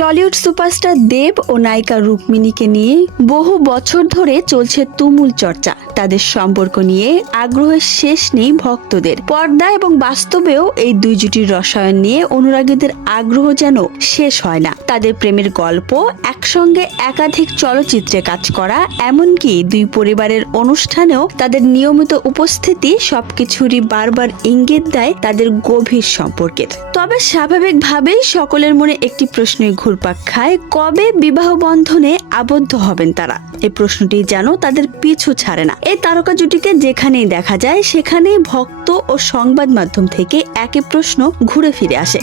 Tollywood superstar দেব ও নায়িকা রুক্মিণীকে নিয়ে বহু বছর ধরে চলছে তুমুল চর্চা। তাদের সম্পর্ক নিয়ে আগ্রহের শেষ নেই ভক্তদের। পর্দা এবং বাস্তবেও এই দুই জুটির রসায়ন নিয়ে অনুরাগীদের আগ্রহ যেন শেষ হয় না। তাদের প্রেমের গল্প, একসঙ্গে একাধিক চলচ্চিত্রে কাজ করা, এমনকি দুই পরিবারের অনুষ্ঠানেও তাদের নিয়মিত উপস্থিতি সবকিছুরই বারবার ইঙ্গিত দেয় তাদের গভীর সম্পর্কের। তবে স্বাভাবিকভাবেই সকলের মনে একটি প্রশ্নই ঘুরপাক খায়, কবে বিবাহ বন্ধনে আবদ্ধ হবেন তারা? এই প্রশ্নটি যেন তাদের পিছু ছাড়ে না। এই তারকা জুটিকে যেখানেই দেখা যায় সেখানেই ভক্ত ও সংবাদ মাধ্যম থেকে একই প্রশ্ন ঘুরে ফিরে আসে।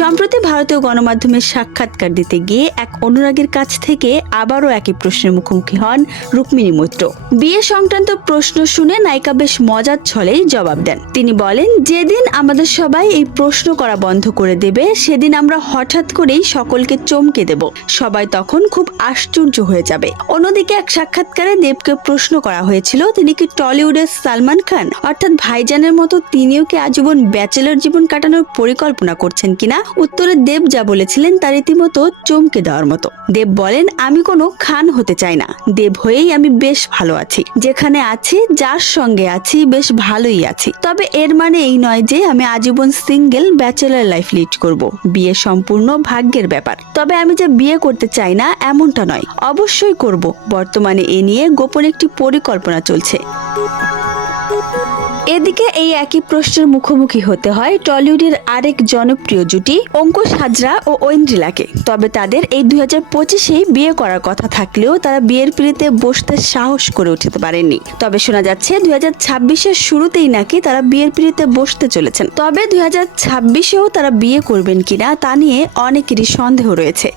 সম্প্রতি ভারতীয় গণমাধ্যমের সাক্ষাৎকার দিতে গিয়ে এক অনুরাগীর কাছ থেকে আবারও একই প্রশ্নের মুখোমুখি হন রুক্মিণী মৈত্র। বিয়ে সংক্রান্ত প্রশ্ন শুনে নায়িকা বেশ মজার ছলেই জবাব দেন। তিনি বলেন, যেদিন আমাদের সবাই এই প্রশ্ন করা বন্ধ করে দেবে সেদিন আমরা হঠাৎ করেই সকলকে চমকে দেব। সবাই তখন খুব আশ্চর্য হয়ে যাবে। অন্যদিকে এক সাক্ষাৎকারে দেবকে প্রশ্ন করা হয়েছিল, তিনি কি টলিউডের সালমান খান অর্থাৎ ভাইজানের মতো তিনিও কি আজীবন ব্যাচেলর জীবন কাটানোর পরিকল্পনা করছেন কিনা? উত্তরে দেব যা বলেছিলেন তা রীতিমতো চমকে দেওয়ার মতো। দেব বলেন, আমি কোনো খান হতে চাই না। দেব হয়েই আমি বেশ ভালো আছি। যেখানে আছি, যার সঙ্গে আছি, বেশ ভালোই আছি। তবে এর মানে এই নয় যে আমি আজীবন সিঙ্গেল ব্যাচেলর লাইফ লিড করব। বিয়ে সম্পূর্ণ ভাগ্যের ব্যাপার। তবে আমি যে বিয়ে করতে চাই না এমনটা নয়, অবশ্যই করব। বর্তমানে এ নিয়ে গোপন একটি পরিকল্পনা চলছে। এদিকে এই একই প্রশ্নের মুখোমুখি হতে হয় টলিউডের আরেক জনপ্রিয় জুটি অঙ্কুশ হাজরা ও ঐন্দ্রিলাকে। তবে তাদের এই 2025-এই বিয়ে করার কথা থাকলেও তারা বিয়ের পিঁড়িতে বসতে সাহস করে উঠতে পারেননি। তবে শোনা যাচ্ছে 2026-এর শুরুতেই নাকি তারা বিয়ের পিঁড়িতে বসতে চলেছেন। তবে 2026-এও তারা বিয়ে করবেন কিনা তা নিয়ে অনেকেরই সন্দেহ রয়েছে।